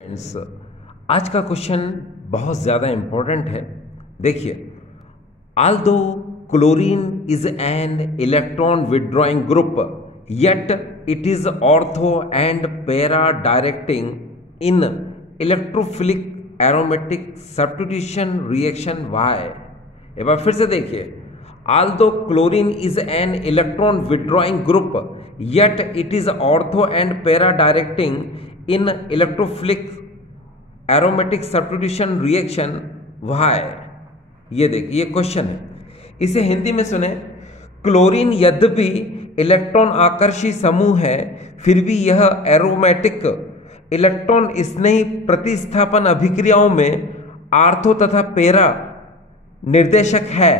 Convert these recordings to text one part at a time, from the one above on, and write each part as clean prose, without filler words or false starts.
Friends, आज का question बहुत ज़्यादा इंपॉर्टेंट है। देखिए, although chlorine is an electron withdrawing group, yet it is ortho and para directing in electrophilic aromatic substitution reaction Y। एक बार फिर से देखिए, although chlorine is an electron withdrawing group, yet it is ortho and para directing in electrophilic aromatic substitution reaction Y। ये देखिए, ये question है, इसे हिंदी में सुने। क्लोरीन यद्यपि इलेक्ट्रॉन आकर्षी समूह है, फिर भी यह एरोमेटिक इलेक्ट्रॉन स्नेही प्रतिस्थापन अभिक्रियाओं में आर्थो तथा पेरा निर्देशक है।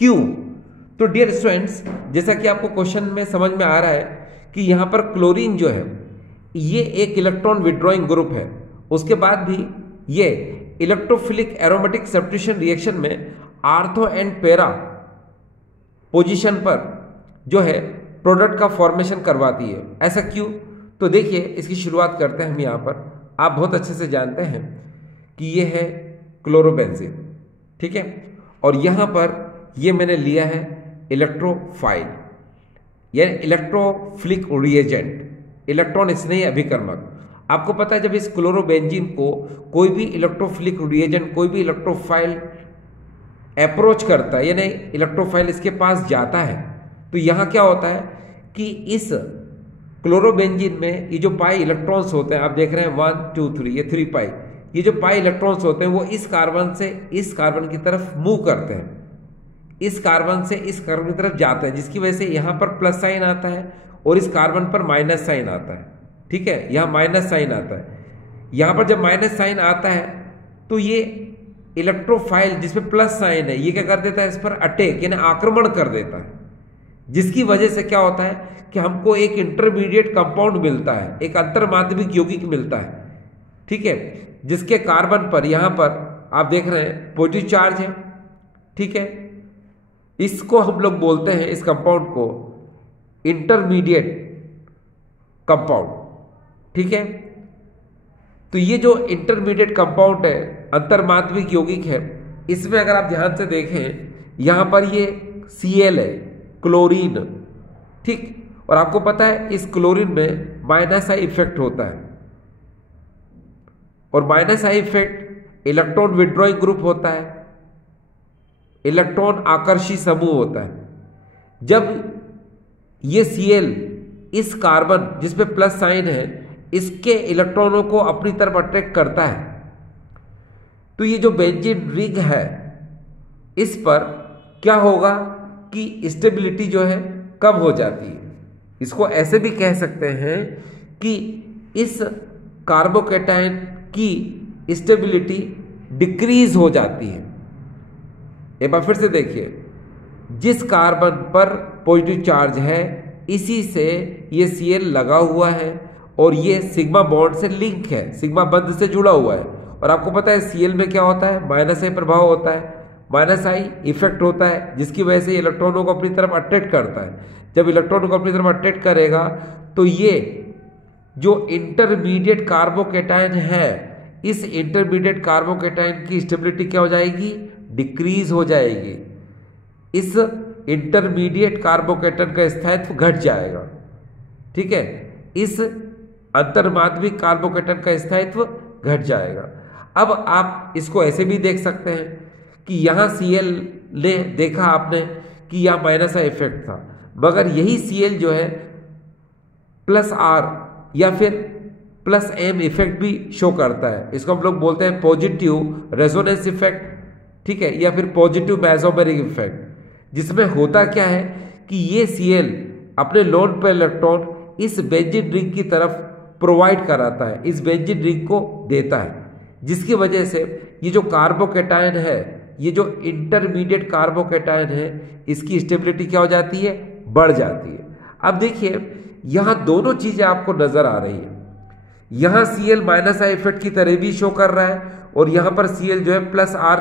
क्यों? तो डियर स्टूडेंट्स, जैसा कि आपको क्वेश्चन में समझ में आ रहा है कि यहां पर क्लोरीन जो है ये एक इलेक्ट्रॉन विड्रॉइंग ग्रुप है, उसके बाद भी ये इलेक्ट्रोफिलिक एरोमेटिक सब्स्टिट्यूशन रिएक्शन में आर्थो एंड पेरा पोजीशन पर जो है प्रोडक्ट का फॉर्मेशन करवाती है। ऐसा क्यों? तो देखिए, इसकी शुरुआत करते हैं हम। यहाँ पर आप बहुत अच्छे से जानते हैं कि ये है क्लोरोबेंजीन, ठीक है, और यहाँ पर ये मैंने लिया है इलेक्ट्रोफाइल या इलेक्ट्रोफिलिक रिएजेंट, इलेक्ट्रॉन स्नेही अभिकर्मक। आपको पता है, जब इस क्लोरोबेंजीन को कोई भी इलेक्ट्रोफिलिक रिएजेंट, कोई भी इलेक्ट्रोफाइल अप्रोच करता है, यानी इलेक्ट्रोफाइल इसके पास जाता है, तो यहाँ क्या होता है कि इस क्लोरोबेंजीन में ये जो पाई इलेक्ट्रॉन्स होते हैं, आप देख रहे हैं 1 2 3, ये 3 पाई, ये जो पाई इलेक्ट्रॉन्स होते हैं वो इस कार्बन से इस कार्बन की तरफ मूव करते हैं, इस कार्बन से इस कार्बन की तरफ जाते हैं, जिसकी वजह से यहाँ पर प्लस साइन आता है और इस कार्बन पर माइनस साइन आता है। ठीक है, यहाँ माइनस साइन आता है। यहाँ पर जब माइनस साइन आता है तो ये इलेक्ट्रोफाइल जिसमें प्लस साइन है, ये क्या कर देता है, इस पर अटैक यानी आक्रमण कर देता है, जिसकी वजह से क्या होता है कि हमको एक इंटरमीडिएट कंपाउंड मिलता है, एक अंतर्माध्यमिक यौगिक मिलता है, ठीक है, जिसके कार्बन पर यहाँ पर आप देख रहे हैं पॉजिटिव चार्ज है। ठीक है, इसको हम लोग बोलते हैं, इस कंपाउंड को इंटरमीडिएट कंपाउंड। ठीक है, तो ये जो इंटरमीडिएट कंपाउंड है, अंतर्माध्यमिक यौगिक है, इसमें अगर आप ध्यान से देखें, यहां पर ये Cl है, क्लोरीन, ठीक, और आपको पता है इस क्लोरीन में माइनस आई इफेक्ट होता है, और minus I effect electron withdrawing group होता है, इलेक्ट्रॉन आकर्षी समूह होता है। जब ये Cl इस कार्बन जिसपे प्लस साइन है, इसके इलेक्ट्रॉनों को अपनी तरफ अट्रैक्ट करता है, तो ये जो बेंजीन रिंग है, इस पर क्या होगा कि स्टेबिलिटी जो है कम हो जाती है। इसको ऐसे भी कह सकते हैं कि इस कार्बोकेटायन की स्टेबिलिटी डिक्रीज हो जाती है। एक बार फिर से देखिए, जिस कार्बन पर पॉजिटिव चार्ज है, इसी से ये Cl लगा हुआ है और ये सिग्मा बॉन्ड से लिंक है, सिग्मा बंध से जुड़ा हुआ है। और आपको पता है Cl में क्या होता है, माइनस आई प्रभाव होता है, माइनस आई इफेक्ट होता है, जिसकी वजह से इलेक्ट्रॉनों को अपनी तरफ अट्रैक्ट करता है। जब इलेक्ट्रॉनों को अपनी तरफ अट्रैक्ट करेगा तो ये जो इंटरमीडिएट कार्बोकेटायन है, इस इंटरमीडिएट कार्बोकेटायन की स्टेबिलिटी क्या हो जाएगी, डिक्रीज हो जाएगी। इस इंटरमीडिएट कार्बोकेटायन का स्थायित्व घट जाएगा। ठीक है, इस अंतर्माध्यमिक कार्बोकेटायन का स्थायित्व घट जाएगा। अब आप इसको ऐसे भी देख सकते हैं कि यहाँ Cl ने देखा आपने कि यहाँ माइनस का इफेक्ट था, मगर यही Cl जो है प्लस R या फिर प्लस M इफेक्ट भी शो करता है। इसको हम लोग बोलते हैं पॉजिटिव रेजोनेंस इफेक्ट, ठीक है, या फिर पॉजिटिव मेसोमेरिक इफेक्ट, जिसमें होता क्या है कि ये Cl अपने लोन पेयर इलेक्ट्रॉन इस बेंजीन रिंग की तरफ प्रोवाइड कराता है, इस बेंजीन रिंग को देता है, जिसकी वजह से ये जो कार्बोकेटायन है, ये जो इंटरमीडिएट कार्बोकेटायन है, इसकी स्टेबिलिटी क्या हो जाती है, बढ़ जाती है। अब देखिए, यहां दोनों चीजें आपको नजर आ रही है। यहां Cl माइनस आई इफेक्ट की तरह भी शो कर रहा है, और यहां पर Cl जो है प्लस R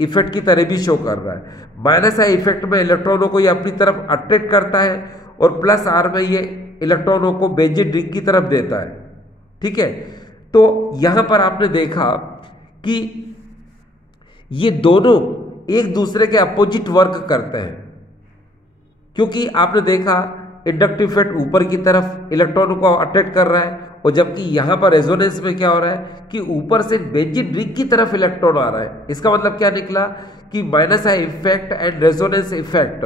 इफेक्ट की तरह भी शो कर रहा है। माइनस आई इफेक्ट में इलेक्ट्रॉनों को ये अपनी तरफ अट्रैक्ट करता है, और प्लस R में ये इलेक्ट्रॉनों को बेंजीन रिंग की तरफ देता है। ठीक है, तो यहां पर आपने देखा कि ये दोनों एक दूसरे के अपोजिट वर्क करते हैं, क्योंकि आपने देखा इंडक्टिव इफेक्ट ऊपर की तरफ इलेक्ट्रॉन को अट्रैक्ट कर रहा है, और जबकि यहां पर रेजोनेंस में क्या हो रहा है कि ऊपर से बेंजीन रिंग की तरफ इलेक्ट्रॉन आ रहा है। इसका मतलब क्या निकला कि minus I effect and resonance effect,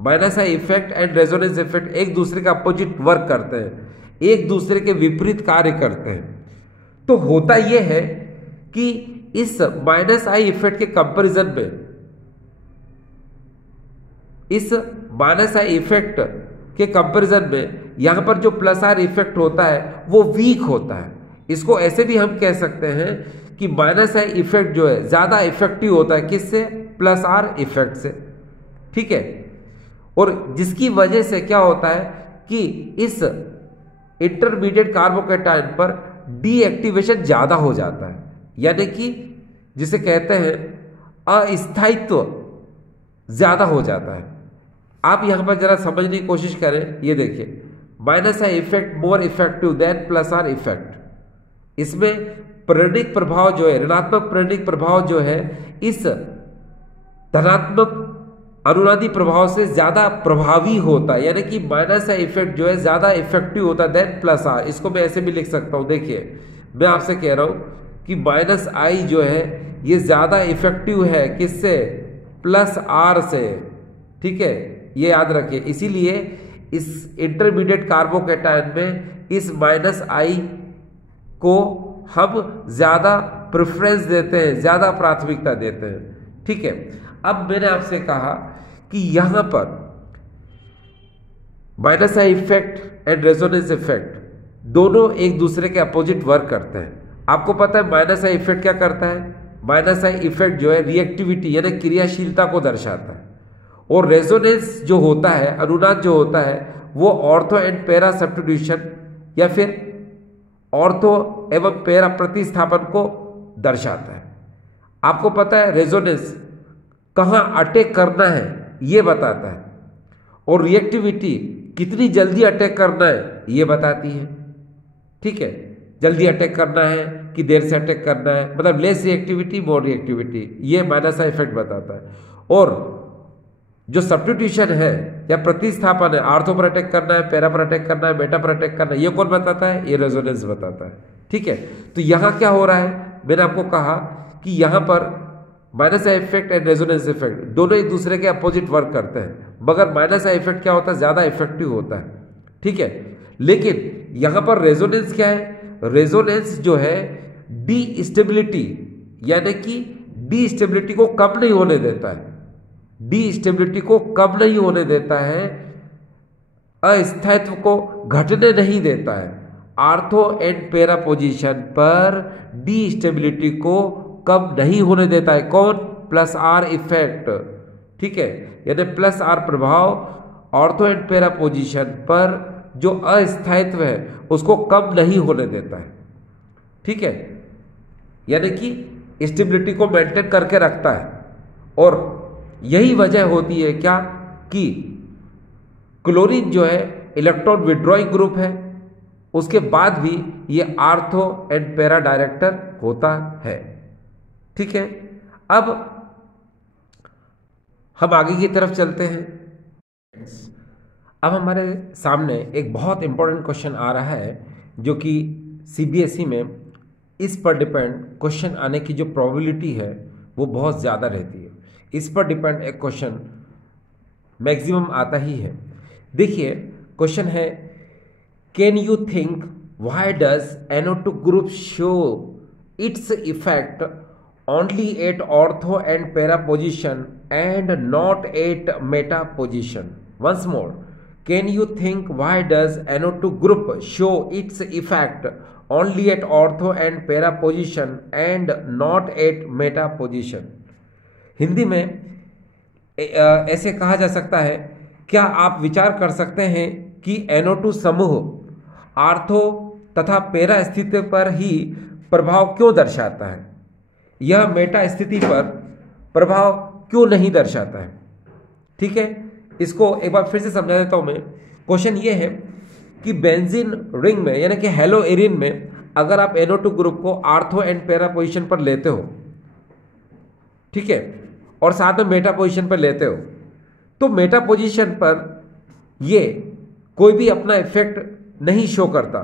minus I effect and resonance effect एक दूसरे का अपोजिट वर्क करते हैं, एक दूसरे के विपरीत कार्य करते हैं। तो होता यह है कि इस माइनस आई इफेक्ट के कंपैरिजन में, इस माइनस आई इफेक्ट के कंपैरिजन में यहां पर जो प्लस आर इफेक्ट होता है वो वीक होता है। इसको ऐसे भी हम कह सकते हैं कि माइनस आई इफेक्ट जो है ज्यादा इफेक्टिव होता है किससे, प्लस आर इफेक्ट से, ठीक है। और जिसकी वजह से क्या होता है कि इस इंटरमीडिएट कार्बोकैटायन पर डीएक्टिवेशन ज्यादा हो जाता है, यानी कि जिसे कहते हैं अस्थायित्व ज्यादा हो जाता है। आप यहां पर जरा समझने की कोशिश करें, ये देखिए minus I effect more effective than plus R effect. इसमें प्रेरणिक प्रभाव जो है, ऋणात्मक प्रेरणिक प्रभाव जो है इस धनात्मक अनुनादी प्रभाव से ज्यादा प्रभावी होता है, यानी कि माइनस आई इफेक्ट जो है ज्यादा इफेक्टिव होता है देन प्लस आर। इसको मैं ऐसे भी लिख सकता हूं, देखिए मैं आपसे कह रहा हूं कि माइनस आई जो है ये ज्यादा इफेक्टिव है किससे, प्लस आर से, ठीक है, ये याद रखिए। इसीलिए इस इंटरमीडिएट कार्बोकैटायन में इस माइनस आई को हम ज्यादा प्रेफरेंस देते हैं, ज्यादा प्राथमिकता देते हैं, ठीक है। अब मैंने आपसे कहा कि यहां पर minus I effect and resonance effect दोनों एक दूसरे के अपोजिट वर्क करते हैं। आपको पता है माइनस आई इफेक्ट क्या करता है, माइनस आई इफेक्ट जो है रिएक्टिविटी यानी क्रियाशीलता को दर्शाता है, और रेजोनेंस जो होता है, अनुनाद जो होता है, वो ऑर्थो एंड पैरा सब्स्टिट्यूशन या फिर ऑर्थो एवं पैरा प्रतिस्थापन को दर्शाता है। आपको पता है रेजोनेंस कहां अटैक करना है ये बताता है, और रिएक्टिविटी कितनी जल्दी अटैक करना है ये बताती है, ठीक है। जल्दी अटैक करना है कि देर से अटैक करना है, मतलब लेस रिएक्टिविटी मोर रिएक्टिविटी, ये माइनस आई इफेक्ट बताता है। और जो सब्स्टिट्यूशन है या प्रतिस्थापन है, आर्थो पर अटैक करना है, पैरा पर अटैक करना है, मेटा पर अटैक करना है, ये कौन बताता है, ये रेजोनेंस बताता है, ठीक है। तो यहां क्या हो रहा है, मैंने आपको कहा कि यहां पर minus I effect and resonance effect दोनों एक दूसरे के अपोजिट वर्क करते हैं, मगर माइनस आई इफेक्ट क्या होता है, ज्यादा इफेक्टिव होता है, ठीक है। लेकिन यहां पर रेजोनेंस क्या है, रेजोनेंस जो है डी स्टेबिलिटी यानी कि डी स्टेबिलिटी को कम नहीं होने देता है, डी स्टेबिलिटी को कम नहीं होने देता है, अस्थायित्व को घटने नहीं देता है। आर्थो एंड पैरा पोजीशन पर डी स्टेबिलिटी को कम नहीं होने देता है, कौन, प्लस आर इफेक्ट, ठीक है। यानी प्लस आर प्रभाव ऑर्थो एंड पैरा पोजीशन पर जो अस्थायित्व है उसको कम नहीं होने देता है, ठीक है। यानी कि स्टेबिलिटी को मेंटेन करके रखता है, और यही वजह होती है क्या कि क्लोरीन जो है इलेक्ट्रॉन विड्रॉइंग ग्रुप है, उसके बाद भी ये आर्थो एंड पैरा डायरेक्टर होता है, ठीक है। अब हम आगे की तरफ चलते हैं। अब हमारे सामने एक बहुत इंपॉर्टेंट क्वेश्चन आ रहा है जो कि सीबीएसई में इस पर डिपेंड क्वेश्चन आने की जो प्रोबेबिलिटी है वो बहुत ज़्यादा रहती है। इस पर डिपेंड एक क्वेश्चन मैक्सिमम आता ही है। देखिए क्वेश्चन है, can you think why does NO2 group show its effect only at ortho and para position and not at meta position? Once more, can you think why does NO2 group show its effect only at ortho and para position and not at meta position? Hindi में ऐसे कहा जा सकता है, क्या आप विचार कर सकते हैं कि NO2 समूह आर्थो तथा पैरा स्थिति पर ही प्रभाव क्यों दर्शाता है, यह मेटा स्थिति पर प्रभाव क्यों नहीं दर्शाता है, ठीक है। इसको एक बार फिर से समझा देता हूं मैं। क्वेश्चन ये है कि बेंजीन रिंग में यानी कि हेलो एरिन में अगर आप NO2 ग्रुप को आर्थो एंड पैरा पोजीशन पर लेते हो, ठीक है, और साथ में मेटा पोजीशन पर लेते हो, तो मेटा पोजीशन पर ये कोई भी अपना इफेक्ट नहीं शो करता,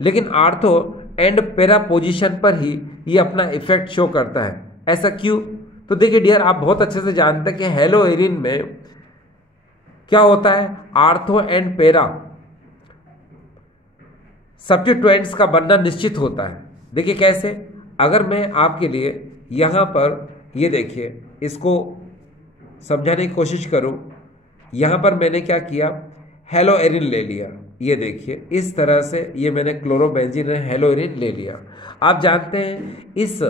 लेकिन आर्थो एंड पैरा पोजीशन पर ही ये अपना इफेक्ट शो करता है। ऐसा क्यों? तो देखिए डियर, आप बहुत अच्छे से जानते हैं कि हेलोएरिन में क्या होता है, आर्थो एंड पैरा सब्स्टिट्यूएंट्स का बनना निश्चित होता है। देखिए कैसे, अगर मैं आपके लिए यहां पर ये देखिए इसको समझाने की कोशिश करूं, यहां पर मैंने क्या किया, हेलोएरिन ले लिया, ये देखिए इस तरह से ये मैंने क्लोरोबेंजीन हेलोएरिन ले लिया। आप जानते हैं इस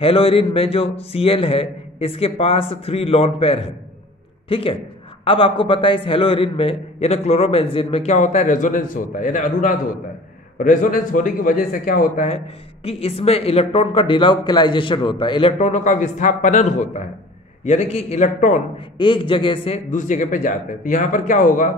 हेलोएरिन में जो Cl है इसके पास 3 लोन पेयर है, ठीक है। अब आपको पता है इस हेलोएरिन में यानी क्लोरोबेंजीन में क्या होता है, रेजोनेंस होता है, यानी अनुनाद होता है। रेजोनेंस होने की वजह से क्या होता है कि इसमें इलेक्ट्रॉन का डिलोकलाइजेशन होता है, इलेक्ट्रॉनों का विस्थापनन होता है, यानी कि इलेक्ट्रॉन एक जगह से दूसरी जगह पे जाते हैं। तो यहाँ पर क्या होगा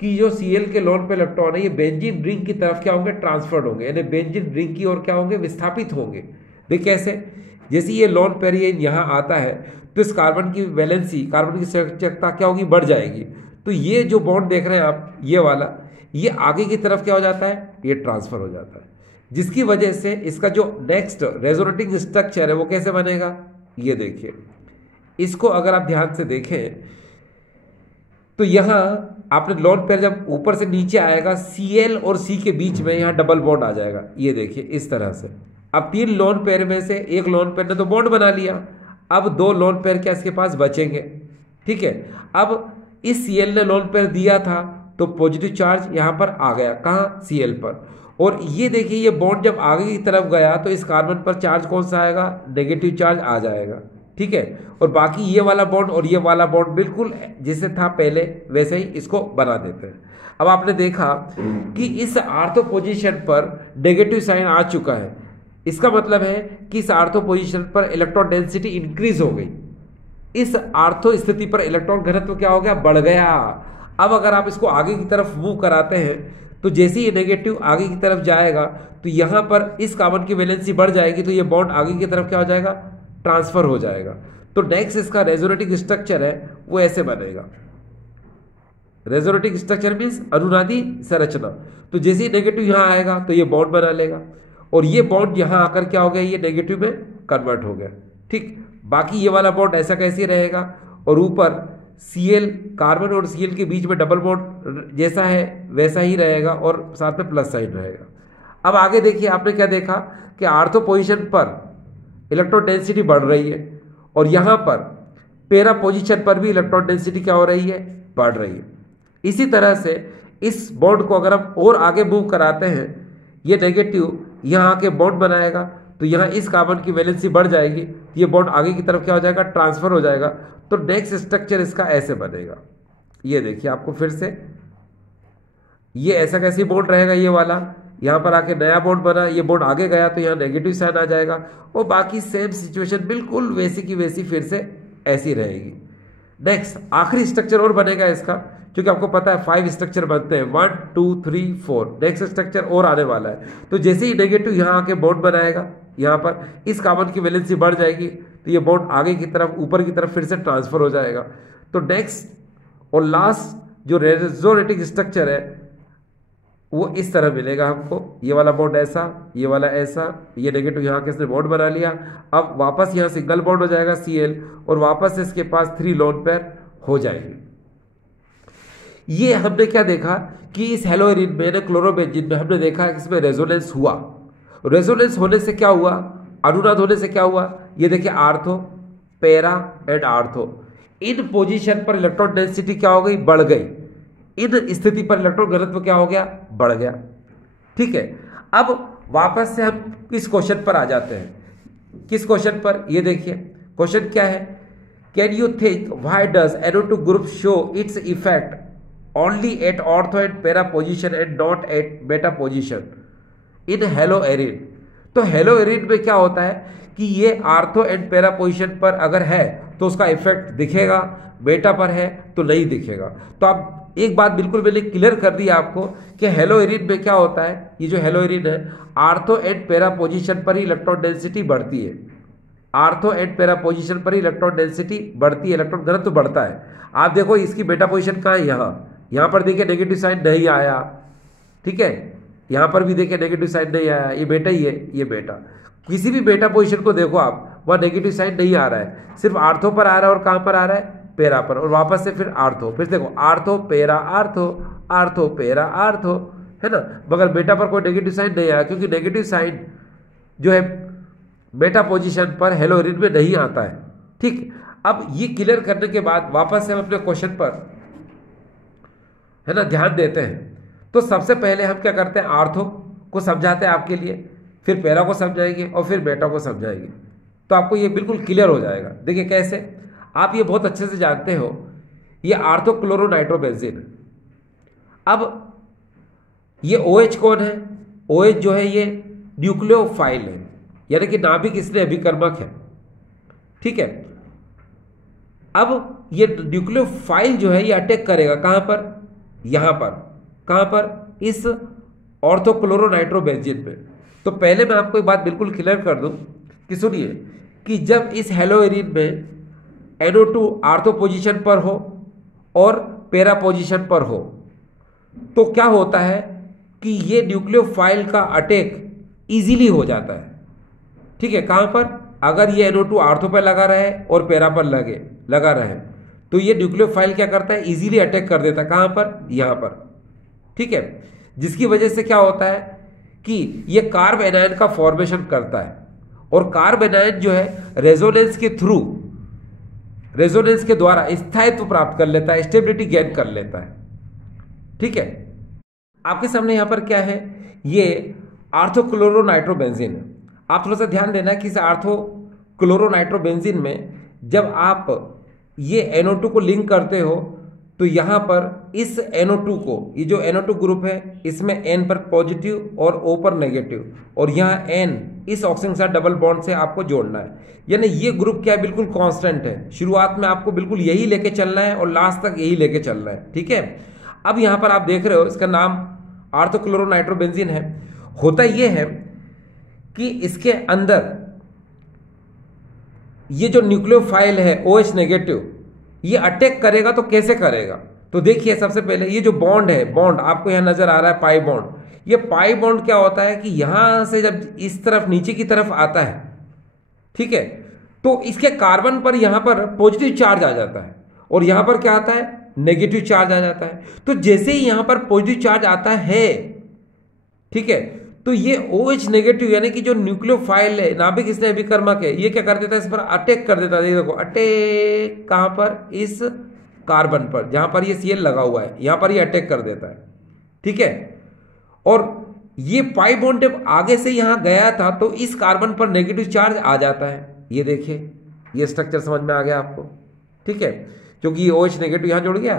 कि जो Cl के लोन पे इलेक्ट्रॉन है ये बेंजीन रिंग की तरफ क्या होंगे, ट्रांसफर्ड होंगे, यानी बेंजीन रिंग की ओर क्या होंगे, विस्थापित होंगे। देखिए कैसे, जैसे ये लोन पेयर ये यहाँ आता है तो इस कार्बन की वैलेंसी, कार्बन की संरचकता क्या होगी, बढ़ जाएगी। तो ये जो बॉन्ड देख रहे हैं आप, ये वाला, ये आगे की तरफ क्या हो जाता है, ये ट्रांसफर हो जाता है, जिसकी वजह से इसका जो नेक्स्ट रेजोनेटिंग स्ट्रक्चर है वो कैसे बनेगा, ये देखिए। इसको अगर आप ध्यान से देखें तो यहाँ आपने लोन पेयर जब ऊपर से नीचे आएगा, Cl और C के बीच में यहाँ डबल बॉन्ड आ जाएगा, ये देखिए इस तरह से। अब 3 लोन पेयर में से एक लोन पेयर ने तो बॉन्ड बना लिया, अब 2 लोन पेयर क्या इसके पास बचेंगे, ठीक है। अब इस Cl ने लोन पेयर दिया था तो पॉजिटिव चार्ज यहाँ पर आ गया, कहाँ, Cl पर, और ये देखिए ये बॉन्ड जब आगे की तरफ गया तो इस कार्बन पर चार्ज कौन सा आएगा, नेगेटिव चार्ज आ जाएगा, ठीक है। और बाकी ये वाला बॉन्ड और ये वाला बॉन्ड बिल्कुल जैसे था पहले वैसे ही इसको बना देते हैं। अब आपने देखा कि इस आर्थो पोजीशन पर नेगेटिव साइन आ चुका है, इसका मतलब है कि इस आर्थो पोजीशन पर इलेक्ट्रॉन डेंसिटी इंक्रीज हो गई, इस आर्थो स्थिति पर इलेक्ट्रॉन घनत्व क्या हो गया, बढ़ गया। अब अगर आप इसको आगे की तरफ मूव कराते हैं तो जैसे ही नेगेटिव आगे की तरफ जाएगा तो यहाँ पर इस कार्बन की वैलेंसी बढ़ जाएगी, तो ये बॉन्ड आगे की तरफ क्या हो जाएगा, ट्रांसफर हो जाएगा। तो नेक्स्ट इसका रेजोनेटिंग स्ट्रक्चर है वो ऐसे बनेगा, रेजोनेटिंग स्ट्रक्चर मीन्स अनुनादी संरचना। तो जैसे ही नेगेटिव यहाँ आएगा तो ये बॉन्ड बना लेगा, और ये बॉन्ड यहाँ आकर क्या हो गया, ये नेगेटिव में कन्वर्ट हो गया, ठीक। बाकी ये वाला बॉन्ड ऐसा कैसे रहेगा, और ऊपर Cl, कार्बन और Cl के बीच में डबल बॉन्ड जैसा है वैसा ही रहेगा, और साथ में प्लस साइन रहेगा। अब आगे देखिए, आपने क्या देखा कि आर्थो पोजीशन पर इलेक्ट्रॉन डेंसिटी बढ़ रही है, और यहाँ पर पैरा पोजीशन पर भी इलेक्ट्रॉन डेंसिटी क्या हो रही है, बढ़ रही है। इसी तरह से इस बॉन्ड को अगर हम और आगे मूव कराते हैं, ये नेगेटिव यहाँ आके बॉन्ड बनाएगा, तो यहाँ इस कार्बन की वैलेंसी बढ़ जाएगी, ये बॉन्ड आगे की तरफ क्या हो जाएगा, ट्रांसफर हो जाएगा। तो नेक्स्ट स्ट्रक्चर इसका ऐसे बनेगा, ये देखिए आपको फिर से, ये ऐसा कैसे बॉन्ड रहेगा, ये वाला यहाँ पर आके नया बॉन्ड बना, ये बॉन्ड आगे गया तो यहाँ नेगेटिव साइन आ जाएगा, और बाकी सेम सिचुएशन बिल्कुल वैसी की वैसी फिर से ऐसी रहेगी। नेक्स्ट आखिरी स्ट्रक्चर और बनेगा इसका, क्योंकि आपको पता है 5 स्ट्रक्चर बनते हैं, 1 2 3 4, नेक्स्ट स्ट्रक्चर और आने वाला है। तो जैसे ही नेगेटिव यहाँ आके बॉन्ड बनाएगा, यहाँ पर इस कार्बन की वैलेंसी बढ़ जाएगी, तो ये बॉन्ड आगे की तरफ ऊपर की तरफ फिर से ट्रांसफर हो जाएगा। तो नेक्स्ट और लास्ट जो रेजोनेटिंग स्ट्रक्चर है वो इस तरह मिलेगा हमको, ये वाला बॉन्ड ऐसा, ये वाला ऐसा, ये नेगेटिव यहाँ के इसने बॉन्ड बना लिया, अब वापस यहाँ सिंगल बॉन्ड हो जाएगा Cl, और वापस इसके पास 3 लोन पेयर हो जाएंगे। ये हमने क्या देखा कि इस हेलोएरिन में ना क्लोरोबेंजीन में हमने देखा कि इसमें रेजोनेंस हुआ, रेजोनेंस होने से क्या हुआ, अनुनाद होने से क्या हुआ, ये देखिए ortho, para and ortho, in position पर इलेक्ट्रॉन डेंसिटी क्या हो गई, बढ़ गई, इन स्थिति पर इलेक्ट्रॉन घनत्व क्या हो गया, बढ़ गया, ठीक है। अब वापस से हम किस क्वेश्चन पर आ जाते हैं, किस क्वेश्चन पर, ये देखिए क्वेश्चन क्या है, can you think why does NO2 group show its effect only at ortho and para position and not at meta position in haloarene. तो हेलोएरिन में क्या होता है कि ये आर्थो एंड पैरा पोजीशन पर अगर है तो उसका इफेक्ट दिखेगा, बेटा पर है तो नहीं दिखेगा। तो आप एक बात बिल्कुल मैंने क्लियर कर दी आपको कि हेलोइरिन में क्या होता है, ये जो हेलोइरिन है आर्थो एंड पैरा पोजीशन पर ही इलेक्ट्रॉन डेंसिटी बढ़ती है, आर्थो एंड पैरा पोजीशन पर ही इलेक्ट्रॉन डेंसिटी बढ़ती है, इलेक्ट्रॉन घनत्व बढ़ता है। आप देखो इसकी बेटा पोजीशन कहाँ है, यहाँ पर देखिए नेगेटिव साइन नहीं आया, ठीक है, यहाँ पर भी देखिए नेगेटिव साइन नहीं आया, ये बेटा ही है, ये बेटा। किसी भी बेटा पोजीशन को देखो आप, वह नेगेटिव साइन नहीं आ रहा है, सिर्फ आर्थो पर आ रहा है और कहाँ पर आ रहा है, पैरा पर, और वापस से फिर आर्थो, फिर देखो ortho para ortho, ortho para ortho, है ना, मगर बेटा पर कोई नेगेटिव साइन नहीं आया, क्योंकि नेगेटिव साइन जो है बेटा पोजीशन पर हेलोइरिन में नहीं आता है। ठीक, अब ये क्लियर करने के बाद वापस से हम अपने क्वेश्चन पर, है ना, ध्यान देते हैं। तो सबसे पहले हम क्या करते हैं, आर्थो को समझाते हैं आपके लिए, फिर पैरा को समझाएंगे और फिर बेटा को समझाएंगे, तो आपको ये बिल्कुल क्लियर हो जाएगा। देखिए कैसे, आप ये बहुत अच्छे से जानते हो, ये आर्थो क्लोरो नाइट्रोबेंजीन। अब ये OH कौन है, OH जो है ये न्यूक्लियोफाइल है, यानी कि नाभिक इसलिए अभिकर्मक है, ठीक है। अब ये न्यूक्लियोफाइल जो है ये अटैक करेगा कहां पर, यहां पर, कहां पर, इस ऑर्थोक्लोरो नाइट्रोबेंजीन पे। तो पहले मैं आपको एक बात बिल्कुल क्लियर कर दूं कि सुनिए, कि जब इस हेलोइरिन में NO2 आर्थो पोजीशन पर हो और पैरा पोजीशन पर हो, तो क्या होता है कि ये न्यूक्लियोफाइल का अटैक इजीली हो जाता है, ठीक है। कहां पर, अगर ये NO2 आर्थो पर लगा रहे और पैरा पर लगा रहे, तो ये न्यूक्लियोफाइल क्या करता है, इजीली अटैक कर देता है, कहां पर, यहां पर, ठीक है। जिसकी वजह से क्या होता है कि ये कार्ब एनायन का फॉर्मेशन करता है, और कार्ब एनायन जो है रेजोनेंस के थ्रू, रेजोनेंस के द्वारा स्थायित्व प्राप्त कर लेता है, स्टेबिलिटी गेन कर लेता है, ठीक है। आपके सामने यहां पर क्या है, ये आर्थोक्लोरो नाइट्रोबेंजीन है। आप थोड़ा सा ध्यान देना कि इस आर्थोक्लोरो नाइट्रोबेंजीन में जब आप ये NO2 को लिंक करते हो, तो यहां पर इस NO2 को, ये जो NO2 ग्रुप है इसमें N पर पॉजिटिव और O पर नेगेटिव, और यहाँ N इस ऑक्सीजन के साथ डबल बॉन्ड से आपको जोड़ना है, यानी ये ग्रुप क्या है, बिल्कुल कांस्टेंट है। शुरुआत में आपको बिल्कुल यही लेके चलना है और लास्ट तक यही लेके चलना है, ठीक है। अब यहाँ पर आप देख रहे हो इसका नाम आर्थोक्लोरो नाइट्रोबेंजीन है। होता ये है कि इसके अंदर ये जो न्यूक्लियोफाइल है OH नेगेटिव, ये अटैक करेगा तो कैसे करेगा, तो देखिए सबसे पहले ये जो बॉन्ड है, बॉन्ड आपको यहां नजर आ रहा है पाई बॉन्ड, ये पाई बॉन्ड क्या होता है कि यहां से जब इस तरफ नीचे की तरफ आता है, ठीक है, तो इसके कार्बन पर यहां पर पॉजिटिव चार्ज आ जाता है और यहां पर क्या आता है, नेगेटिव चार्ज आ जाता है। तो जैसे ही यहां पर पॉजिटिव चार्ज आता है, ठीक है, तो ये OH नेगेटिव यानी कि जो न्यूक्लियोफाइल है, नाभिक इसलिए अभिकर्मक है, ये क्या कर देता है, इस पर अटैक कर देता है। देखो अटैक कहां पर, इस कार्बन पर जहां पर ये Cl लगा हुआ है, यहां पर ये अटैक कर देता है, ठीक है। और ये पाई बॉन्ड जब आगे से यहां गया था तो इस कार्बन पर नेगेटिव चार्ज आ जाता है। ये देखिए, ये स्ट्रक्चर समझ में आ गया आपको, ठीक है, क्योंकि ये OH नेगेटिव यहां जुड़ गया,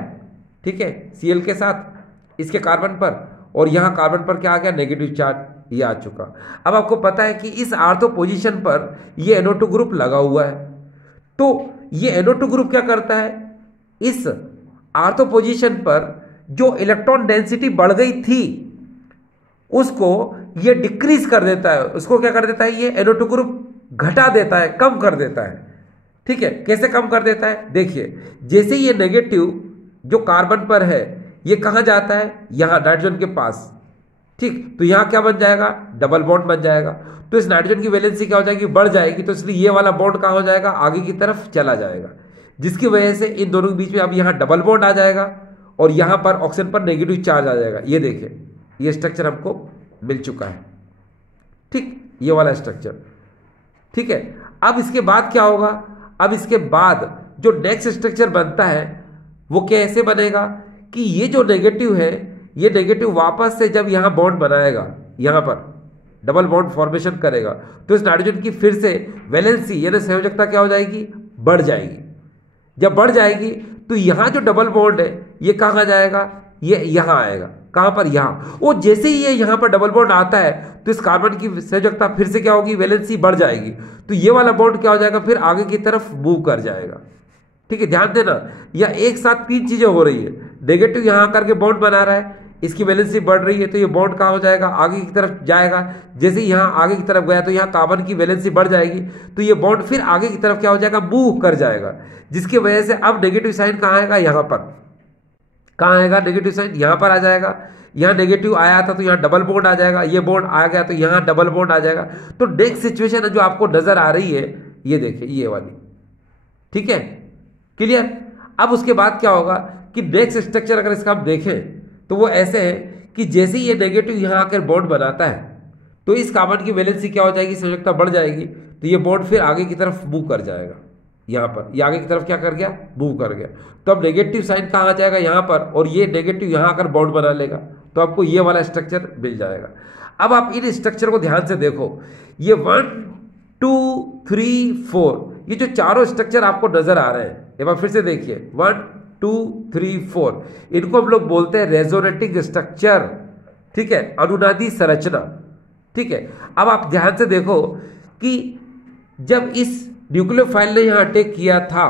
ठीक है, Cl के साथ इसके कार्बन पर, और यहां कार्बन पर क्या आ गया, नेगेटिव चार्ज ये आ चुका। अब आपको पता है कि इस आर्थो पोजीशन पर ये NO2 ग्रुप लगा हुआ है, तो ये NO2 ग्रुप क्या करता है, इस आर्थो पोजीशन पर जो इलेक्ट्रॉन डेंसिटी बढ़ गई थी उसको ये डिक्रीज कर देता है, उसको क्या कर देता है, ये NO2 ग्रुप घटा देता है, कम कर देता है, ठीक है। कैसे कम कर देता है, देखिए जैसे ये नेगेटिव जो कार्बन पर है ये कहां जाता है, यहां नाइट्रोजन के पास, ठीक, तो यहां क्या बन जाएगा, डबल बॉन्ड बन जाएगा। तो इस नाइट्रोजन की वैलेंसी क्या हो जाएगी, बढ़ जाएगी, तो इसलिए ये वाला बॉन्ड कहां हो जाएगा, आगे की तरफ चला जाएगा, जिसकी वजह से इन दोनों के बीच में अब यहां डबल बॉन्ड आ जाएगा और यहां पर ऑक्सीजन पर नेगेटिव चार्ज आ जाएगा। ये देखिए, ये स्ट्रक्चर हमको मिल चुका है, ठीक, ये वाला स्ट्रक्चर, ठीक है। अब इसके बाद क्या होगा, अब इसके बाद जो नेक्स्ट स्ट्रक्चर बनता है वो कैसे बनेगा कि ये जो नेगेटिव है, ये नेगेटिव वापस से जब यहां बॉन्ड बनाएगा, यहां पर डबल बॉन्ड फॉर्मेशन करेगा, तो इस नाइट्रोजन की फिर से वैलेंसी यानी संयोजकता क्या हो जाएगी, बढ़ जाएगी। जब बढ़ जाएगी तो यहां जो डबल बॉन्ड है ये कहां जाएगा, ये यहां आएगा, कहां पर, यहां। वो जैसे ही ये यहां पर डबल बॉन्ड आता है तो इस कार्बन की संयोजकता फिर से क्या होगी, वैलेंसी बढ़ जाएगी, तो ये वाला बॉन्ड क्या हो जाएगा, फिर आगे की तरफ मूव कर जाएगा, ठीक है। ध्यान देना, या एक साथ तीन चीजें हो रही है, नेगेटिव यहाँ आकर के बॉन्ड बना रहा है, इसकी वैलेंसी बढ़ रही है, तो ये बॉन्ड कहाँ हो जाएगा, आगे की तरफ जाएगा। जैसे ही यहाँ आगे की तरफ गया तो यहाँ कार्बन की वैलेंसी बढ़ जाएगी, तो ये बॉन्ड फिर आगे की तरफ क्या हो जाएगा, मूव कर जाएगा, जिसकी वजह से अब नेगेटिव साइन कहाँ आएगा, यहाँ पर। कहाँ आएगा नेगेटिव साइन, यहाँ पर आ जाएगा। यहाँ नेगेटिव आया था तो यहाँ डबल बॉन्ड आ जाएगा, ये बॉन्ड आ गया तो यहाँ डबल बॉन्ड आ जाएगा। तो नेक्स्ट सिचुएशन है जो आपको नजर आ रही है, ये देखिए ये वाली, ठीक है, क्लियर। अब उसके बाद क्या होगा कि नेक्स्ट स्ट्रक्चर अगर इसका हम देखें तो वो ऐसे है कि जैसे ही ये नेगेटिव यहाँ आकर बॉन्ड बनाता है तो इस कार्बन की वैलेंसी क्या हो जाएगी, संयोजकता बढ़ जाएगी, तो ये बॉन्ड फिर आगे की तरफ मूव कर जाएगा। यहाँ पर ये आगे की तरफ क्या कर गया, मूव कर गया। तो अब नेगेटिव साइन कहाँ आ जाएगा, यहाँ पर, और ये नेगेटिव यहाँ आकर बॉन्ड बना लेगा, तो आपको ये वाला स्ट्रक्चर मिल जाएगा। अब आप इन स्ट्रक्चर को ध्यान से देखो, ये 1 2 3 4 ये जो चारों स्ट्रक्चर आपको नजर आ रहे हैं, एक बार फिर से देखिए, 1 2 3 4, इनको हम लोग बोलते हैं रेजोनेटिंग स्ट्रक्चर, ठीक है, अनुनादी संरचना, ठीक है। अब आप ध्यान से देखो कि जब इस न्यूक्लियोफाइल ने यहां अटैक किया था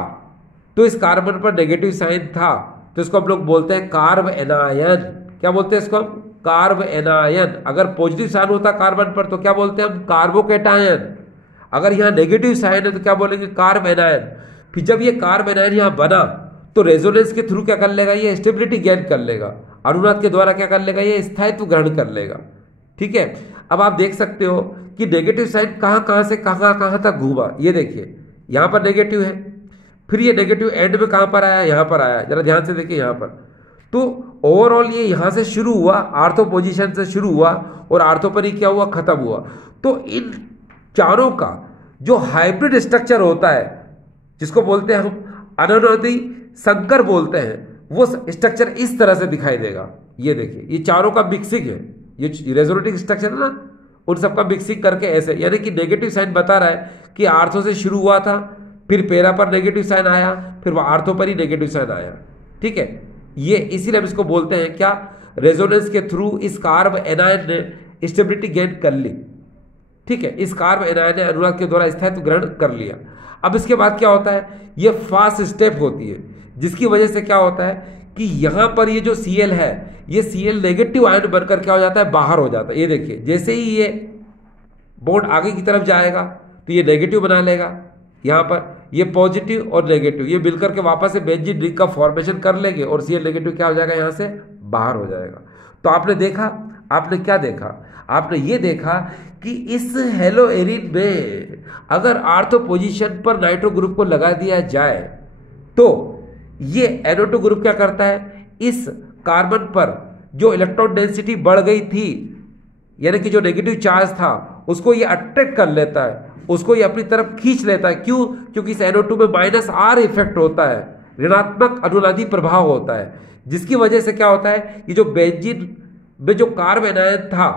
तो इस कार्बन पर नेगेटिव साइन था, तो इसको हम लोग बोलते हैं कार्ब एनायन। क्या बोलते हैं इसको हम, कार्ब एनायन। अगर पॉजिटिव साइन होता कार्बन पर तो क्या बोलते हैं हम, कार्बोकेटायन। अगर यहाँ नेगेटिव साइन है तो क्या बोलेंगे, कार्ब एनायन। फिर जब ये कार्ब एनायन यहाँ बना तो रेजोनेंस के थ्रू क्या कर लेगा, ये स्टेबिलिटी गेन कर लेगा, अनुनाद के द्वारा क्या कर लेगा, ये स्थायित्व ग्रहण कर लेगा, ठीक है। अब आप देख सकते हो कि नेगेटिव साइन कहां से कहां तक घूमा, ये देखिए यहां पर नेगेटिव है, फिर ये नेगेटिव एंड में कहां पर आया, यहां पर आया, जरा ध्यान से देखिए यहां पर। तो ओवरऑल ये यहां से शुरू हुआ, आर्थो पोजीशन से शुरू हुआ और आर्थो पर ही क्या हुआ, खत्म हुआ। तो इन चारों का जो हाइब्रिड स्ट्रक्चर होता है, जिसको बोलते हैं हम अनुनादी संकर बोलते हैं, वो स्ट्रक्चर इस तरह से दिखाई देगा। ये देखिए ये चारों का मिक्सिंग है, ये रेजोनेटिंग स्ट्रक्चर है ना, उन सबका मिक्सिंग करके ऐसे, यानी कि नेगेटिव साइन बता रहा है कि आर्थो से शुरू हुआ था, फिर पेरा पर नेगेटिव साइन आया, फिर वो आर्थो पर ही नेगेटिव साइन आया, ठीक है। ये इसीलिए हम इसको बोलते हैं क्या, रेजोनेंस के थ्रू इस कार्ब एनायन ने स्टेबिलिटी गेन कर ली, ठीक है। इस कार्ब एनायन ने अनुनाद के द्वारा स्थायित्व ग्रहण कर लिया। अब इसके बाद क्या होता है, ये फास्ट स्टेप होती है, जिसकी वजह से क्या होता है कि यहां पर ये जो Cl है, ये Cl नेगेटिव आयन बनकर क्या हो जाता है, बाहर हो जाता है। ये देखिए जैसे ही ये बॉन्ड आगे की तरफ जाएगा तो ये नेगेटिव बना लेगा, यहां पर ये पॉजिटिव और नेगेटिव ये मिलकर के वापस से बेंजीन रिंग का फॉर्मेशन कर लेंगे और Cl नेगेटिव क्या हो जाएगा, यहां से बाहर हो जाएगा। तो आपने देखा, आपने क्या देखा, आपने ये देखा कि इस हेलो एरिन में अगर आर्थो पोजीशन पर नाइट्रो ग्रुप को लगा दिया जाए तो ये NO2 ग्रुप क्या करता है, इस कार्बन पर जो इलेक्ट्रॉन डेंसिटी बढ़ गई थी, यानी कि जो नेगेटिव चार्ज था, उसको ये अट्रैक्ट कर लेता है, उसको ये अपनी तरफ खींच लेता है। क्यों, क्योंकि इस NO2 में -R इफेक्ट होता है, ऋणात्मक अनुनादी प्रभाव होता है, जिसकी वजह से क्या होता है, ये जो बेंजीन में जो कार्ब एनायन था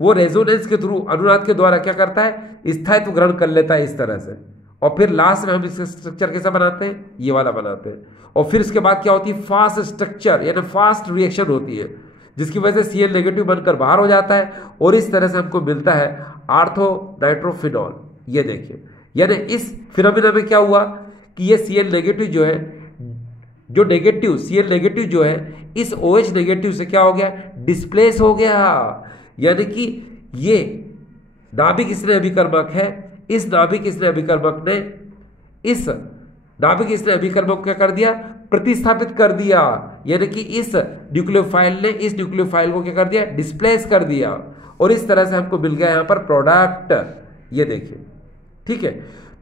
वो रेजोनेंस के थ्रू अनुनाद के द्वारा क्या करता है, स्थायित्व ग्रहण कर लेता है इस तरह से। और फिर लास्ट में हम इस स्ट्रक्चर कैसा बनाते हैं, ये वाला बनाते हैं। और फिर इसके बाद क्या होती है, फास्ट स्ट्रक्चर यानी फास्ट रिएक्शन होती है, जिसकी वजह से Cl नेगेटिव बनकर बाहर हो जाता है और इस तरह से हमको मिलता है आर्थो नाइट्रोफिनॉल। ये देखिए, यानी इस फिनोमिना में क्या हुआ कि ये Cl नेगेटिव जो है, जो नेगेटिव Cl नेगेटिव जो है इस OH नेगेटिव से क्या हो गया, डिस्प्लेस हो गया। यानी कि ये नाभिक स्नेह अभिकर्मक है, इस नाभिक स्नेह अभिकर्मक ने इस नाभिक स्नेह अभिकर्मक को क्या कर दिया, प्रतिस्थापित कर दिया। यानी कि इस न्यूक्लियोफाइल ने इस न्यूक्लियोफाइल को क्या कर दिया, डिस्प्लेस कर दिया, और इस तरह से हमको मिल गया यहाँ पर प्रोडक्ट। ये देखिए, ठीक है।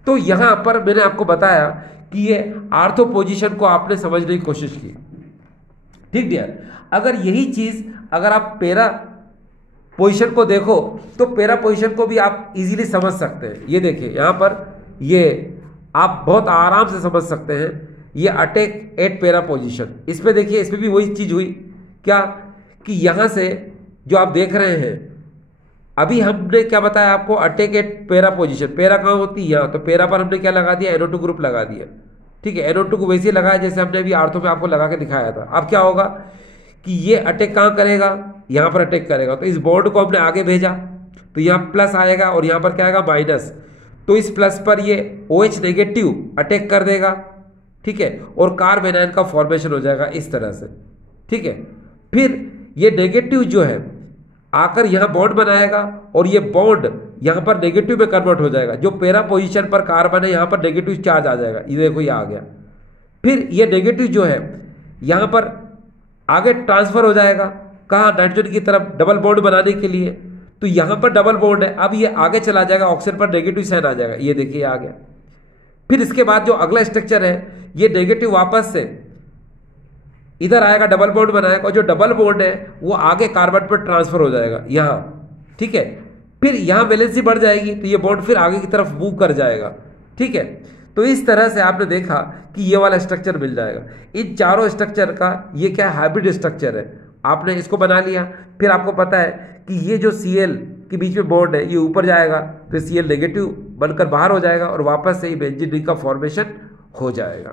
तो यहाँ पर मैंने आपको बताया कि ये आर्थो पोजीशन को आपने समझने की कोशिश की, ठीक डियर। अगर यही चीज अगर आप पेरा पोजीशन को देखो तो पेरा पोजीशन को भी आप इजीली समझ सकते हैं। ये देखिए यहाँ पर, ये आप बहुत आराम से समझ सकते हैं। ये अटैक एट पेरा पोजीशन, इस पे देखिए, इस पे भी वही चीज हुई क्या कि यहां से जो आप देख रहे हैं, अभी हमने क्या बताया आपको, अटैक एट पेरा पोजीशन। पेरा कहाँ होती है, यहाँ, तो पेरा पर हमने क्या लगा दिया, NO2 ग्रुप लगा दिया, ठीक है। NO2 को वैसे लगाया जैसे हमने अभी आर्थो में आपको लगा के दिखाया था। अब क्या होगा कि ये अटैक कहाँ करेगा, यहाँ पर अटैक करेगा। तो इस बॉन्ड को हमने आगे भेजा तो यहाँ प्लस आएगा और यहाँ पर क्या आएगा, माइनस। तो इस प्लस पर ये OH नेगेटिव अटैक कर देगा, ठीक है, और कार्ब एनायन का फॉर्मेशन हो जाएगा इस तरह से। ठीक है। फिर ये नेगेटिव जो है आकर यहाँ बॉन्ड बनाएगा और ये बॉन्ड यहाँ पर नेगेटिव में कन्वर्ट हो जाएगा। जो पैरा पोजीशन पर कार्बन है यहाँ पर नेगेटिव चार्ज आ जाएगा, ये देखो ये आ गया। फिर ये नेगेटिव जो है यहाँ पर आगे ट्रांसफर हो जाएगा कहाँ, नाइट्रोजन की तरफ डबल बॉन्ड बनाने के लिए। तो यहाँ पर डबल बॉन्ड है, अब ये आगे चला जाएगा, ऑक्सीजन पर नेगेटिव साइन आ जाएगा, ये देखिए आ गया। फिर इसके बाद जो अगला स्ट्रक्चर है ये नेगेटिव वापस से इधर आएगा, डबल बॉन्ड बनाएगा और जो डबल बॉन्ड है वो आगे कार्बन पर ट्रांसफर हो जाएगा यहाँ, ठीक है। फिर यहाँ वैलेंसी बढ़ जाएगी तो ये बॉन्ड फिर आगे की तरफ मूव कर जाएगा, ठीक है। तो इस तरह से आपने देखा कि ये वाला स्ट्रक्चर मिल जाएगा। इन चारों स्ट्रक्चर का ये क्या हाइब्रिड स्ट्रक्चर है, आपने इसको बना लिया। फिर आपको पता है कि ये जो Cl के बीच में बॉन्ड है ये ऊपर जाएगा तो Cl नेगेटिव बनकर बाहर हो जाएगा और वापस से ही बेंजीन रिंग का फॉर्मेशन हो जाएगा।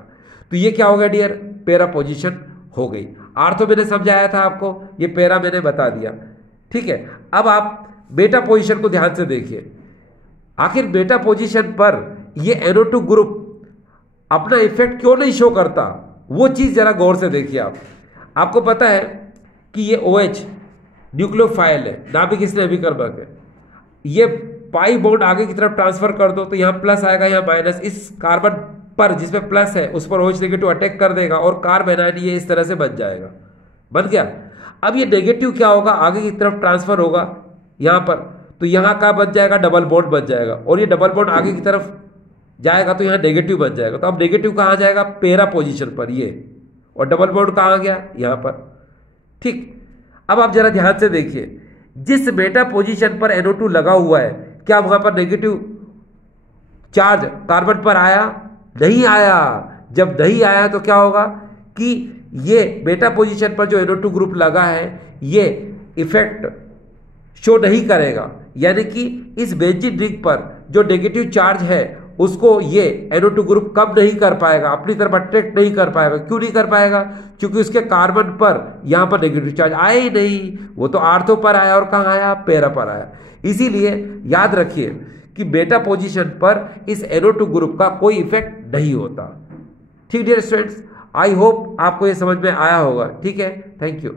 तो ये क्या हो गया डियर, पैरा पोजीशन हो गई। आर्थो मैंने समझाया था आपको, ये पैरा मैंने बता दिया, ठीक है। अब आप बेटा पोजीशन को ध्यान से देखिए। आखिर बेटा पोजीशन पर ये NO2 ग्रुप अपना इफेक्ट क्यों नहीं शो करता, वो चीज जरा गौर से देखिए आप। आपको पता है कि ये OH न्यूक्लियोफाइल है, नाभिक इसलिए अभिकर्मक है। ये पाई बॉन्ड आगे की तरफ ट्रांसफर कर दो तो यहाँ प्लस आएगा, यहाँ माइनस। इस कार्बन पर जिसमें प्लस है उस पर OH नेगेटिव अटैक कर देगा और कार्बन आयन ये इस तरह से बन जाएगा, बन गया। अब ये नेगेटिव क्या होगा, आगे की तरफ ट्रांसफर होगा यहाँ पर, तो यहाँ का बन जाएगा, डबल बॉन्ड बन जाएगा और ये डबल बॉन्ड आगे की तरफ जाएगा तो यहाँ नेगेटिव बन जाएगा। तो अब नेगेटिव कहाँ जाएगा, पैरा पोजीशन पर ये, और डबल बॉन्ड कहाँ गया, यहाँ पर, ठीक। अब आप जरा ध्यान से देखिए, जिस बेटा पोजीशन पर NO2 लगा हुआ है क्या वहां पर नेगेटिव चार्ज कार्बन पर आया, नहीं आया। जब नहीं आया तो क्या होगा कि ये बेटा पोजीशन पर जो NO2 ग्रुप लगा है ये इफेक्ट शो नहीं करेगा, यानी कि इस बेंजीन रिंग पर जो नेगेटिव चार्ज है उसको ये NO2 ग्रुप कम नहीं कर पाएगा, अपनी तरफ अट्रैक्ट नहीं कर पाएगा। क्यों नहीं कर पाएगा, क्योंकि उसके कार्बन पर यहां पर नेगेटिव चार्ज आए ही नहीं, वो तो आर्थो पर आया और कहां आया, पैरा पर आया। इसीलिए याद रखिए कि बेटा पोजीशन पर इस NO2 ग्रुप का कोई इफेक्ट नहीं होता। ठीक डियर स्टूडेंट्स, आई होप आपको ये समझ में आया होगा, ठीक है। Thank you.